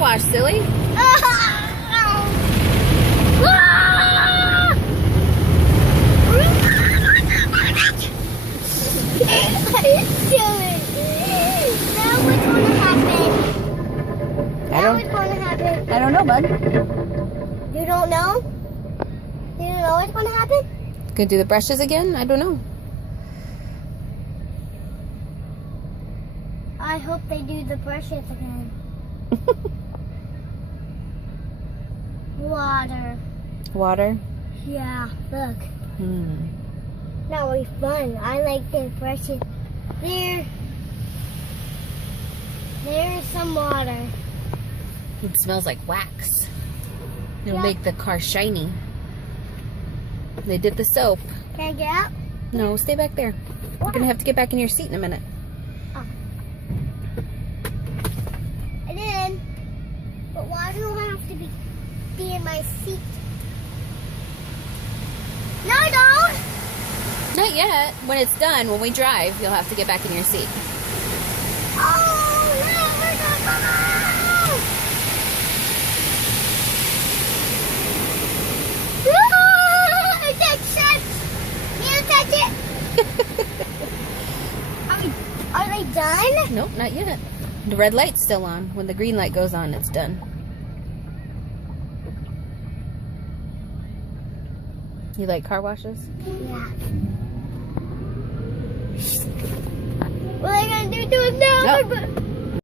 wash, silly. I don't know, bud. You don't know? You don't know what's going to happen? Gonna do the brushes again? I don't know. I hope they do the brushes again. Water. Water? Yeah, look. Hmm. That will be fun. I like the brushes. There's some water. It smells like wax. It'll Yeah. make the car shiny. They did the soap. Can I get out? No, stay back there. You're gonna have to get back in your seat in a minute. Oh. And then, but why do I have to be in my seat? No, don't! Not yet. When it's done, when we drive, you'll have to get back in your seat. Oh, no, we're gonna come out! I can't touch. You touch it. Are they done? Nope, not yet. The red light's still on. When the green light goes on, it's done. You like car washes? Yeah. What are they gonna do to us now? Nope.